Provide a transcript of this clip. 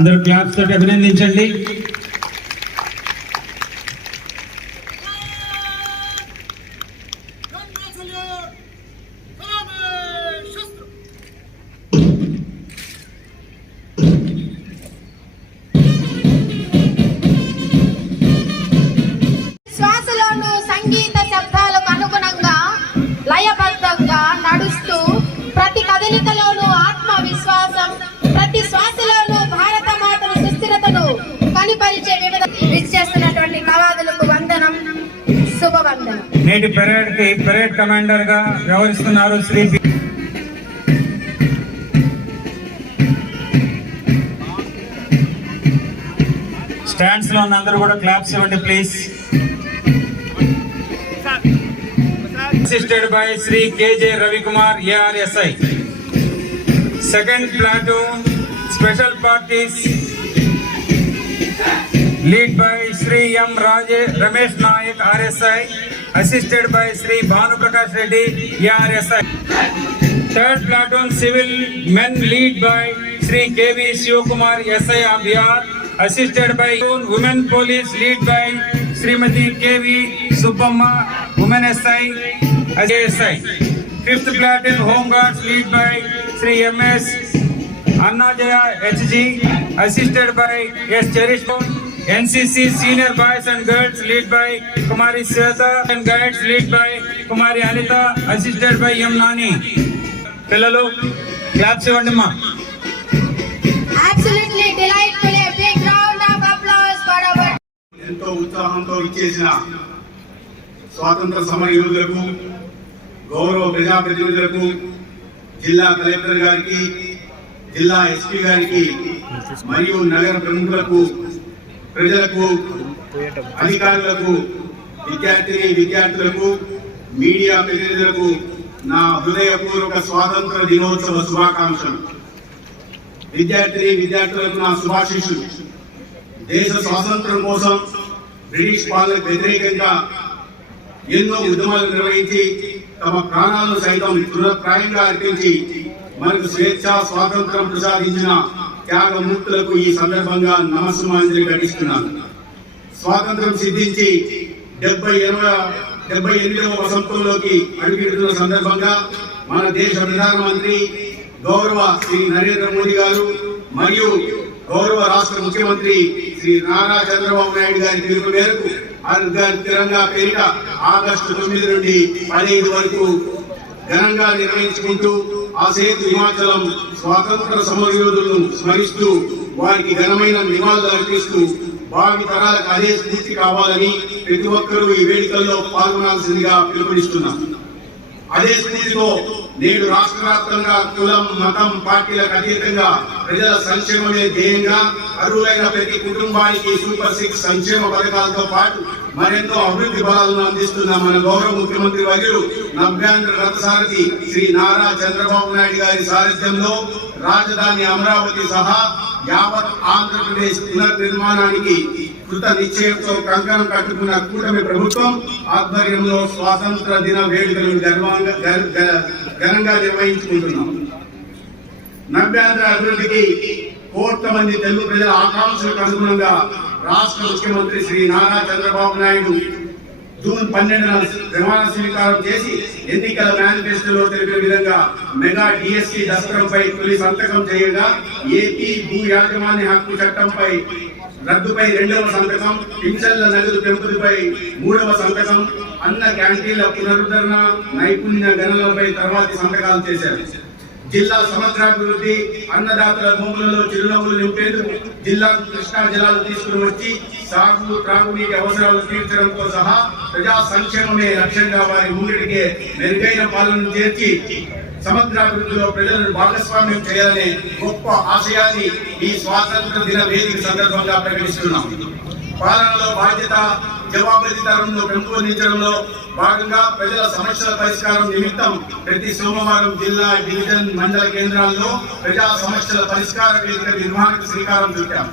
అందరూ క్లాప్స్ తోటి అభినందించండి. శ్వాసలోను సంగీత శబ్దాలకు అనుగుణంగా లయబద్ధంగా నడుస్తూ ప్రతి కదలికలోనూ ఆత్మవిశ్వాసం, ప్రతి శ్వాసలోనూ భారత మాతను సుస్థిరతను కనిపరిచే వివిధ విచ్చేస్తున్నటువంటి కవాదులకు వందనం, శుభవందనం. నేటి పెరేడ్ కి పెరేడ్ కమాండర్ గా వ్యవహరిస్తున్నారు శ్రీ స్టాండ్స్ లో ఉన్న అందరూ కూడా క్లాప్స్ ఇవ్వండి please. Assisted by Sri K.J. Ravikumar, ARSI. Second platoon, special parties, lead by Sri M. Ramesh Nayak, RSI. Assisted by Sri Bhanu Prakash Reddy, ARSI. Third platoon, civil men, lead by Sri K.V. Shivakumar, SI of BR. Assisted by women police, lead by Srimati K.V. Subbamma, women SI. ASI. Fifth platoon home guards, lead by Sri M.S. Annajaya HG, assisted by S. Cherish. NCC senior boys and girls, lead by Kumari Sweta, and guides, lead by Kumari Anita, assisted by M. Nani. Pillalu, claps ivandi ma. Absolutely delightful. A big round of applause for our ఎంతో ఉత్సాహంతో ఇచ్చేసిన స్వాతంత్ర సమర యోధులకు, గౌరవ ప్రజాప్రతినిధులకు, జిల్లా collector గారికి, జిల్లా ఎస్పీ గారికి మరియు నగర ప్రముఖులకు, ప్రజలకు, అధికారులకు, విద్యార్థులకు, మీడియా ప్రతినిధులకు నా హృదయపూర్వక స్వాతంత్ర దినోత్సవ శుభాకాంక్షలు. విద్యార్థులకు నా శుభాశీస్సులు. దేశ స్వాతంత్రం కోసం బ్రిటిష్ పాలనకు వ్యతిరేకంగా ఎన్నో ఉద్యమాలు నిర్వహించి తమ ప్రాణాలను సైతం తృణప్రాయంగా అర్పించి మనకు స్వేచ్ఛ స్వాతంత్రం ప్రసాదించిన త్యాగమూర్తులకు ఈ సందర్భంగా నమస్సుమాంజలి ఘటిస్తున్నాను. స్వాతంత్రం సిద్ధించి 78వ వసంతంలోకి అడుగుపెడుతున్న సందర్భంగా మన దేశ ప్రధానమంత్రి గౌరవ శ్రీ నరేంద్ర మోదీ గారు మరియు గౌరవ రాష్ట్ర ముఖ్యమంత్రి శ్రీ నారా చంద్రబాబు నాయుడు గారి పిలుపు మేరకు తిరంగా పేరిట ఆగస్టు 9 నుండి 15 వరకు ఘనంగా నిర్వహించుకుంటూ ఆ సేతు హిమాచలం స్వాతంత్ర సమరయోధులను స్మరిస్తూ వారికి ఘనమైన నివాళులు అర్పిస్తూ భావి తరాలకు అదే స్ఫూర్తి కావాలని ప్రతి ఒక్కరూ ఈ వేడుకల్లో పాల్గొనాల్సిందిగా పిలుపునిస్తున్నాం. అదే స్ఫూర్తితో నేడు రాష్ట్ర వ్యాప్తంగా కులం, మతం, పార్టీలకు అతీతంగా ప్రజల సంక్షేమమే ధ్యేయంగా అర్హులైన ప్రతి కుటుంబానికి సూపర్ 6 సంక్షేమ పథకాలతో పాటు మరెన్నో అభివృద్ధి బలాలను అందిస్తున్న మన గౌరవ ముఖ్యమంత్రి వర్యులు నవ్యాంధ్ర రథసారథి శ్రీ నారా చంద్రబాబు నాయుడు గారి సారథ్యంలో రాజధాని అమరావతి సహా యావత్ ఆంధ్రప్రదేశ్ పునర్నిర్మాణానికి కృత నిశ్చయంతో కంకణం కట్టుకున్న కూటమి ప్రభుత్వం ఆధ్వర్యంలో స్వాతంత్ర దిన వేడుకలను ఘనంగా నిర్వహించుకుంటున్నాం. నవ్యాంధ్ర అభివృద్ధికి కోట్ల మంది తెలుగు ప్రజల ఆకాంక్షలకు అనుగుణంగా రాష్ట్ర ముఖ్యమంత్రి శ్రీ నారా చంద్రబాబు నాయుడు జూన్ 12న ప్రమాణ స్వీకారం చేసి ఎన్నికల మేనిఫెస్టోలో తెలిపిన విధంగా మెగా డిఎస్సి దస్త్రంపై తొలి సంతకం చేయగా ఏపీ భూ యాజమాన్య హక్కు చట్టంపై రద్దుపై 2వ సంతకం, పింఛన్ల నగదు పెంపుపై 3వ సంతకం, అన్న క్యాంటీన్ల పునరుద్ధరణ, నైపుణ్య గణనలపై తర్వాతి సంతకాలు చేశారు. జిల్లా సమగ్రాభివృద్ధి, అన్నదాతల భూములలో చిరునవ్వులు నింపేందుకు జిల్లాకు కృష్ణా జలాలు తీసుకుని వచ్చి సాగు త్రాగునీటి అవసరాలు తీర్చడంతో సహా ప్రజా సంక్షేమమే లక్ష్యంగా వారి ముంగిటికే మెరుగైన పాలనను చేర్చి సమగ్రాభివృద్ధిలో ప్రజలను భాగస్వామ్యం చేయాలనే గొప్ప ఆశయాన్ని ఈ స్వాతంత్ర దిన వేదిక సందర్భంగా ప్రకటిస్తున్నాం. పాలనలో బాధ్యత, జవాబుదారీతనంను పెంపొందించడంలో భాగంగా ప్రజల సమస్యల పరిష్కారం నిమిత్తం ప్రతి సోమవారం జిల్లా, డివిజన్, మండల కేంద్రాల్లో ప్రజా సమస్యల పరిష్కార వేదిక నిర్వహణకు శ్రీకారం చుట్టాం.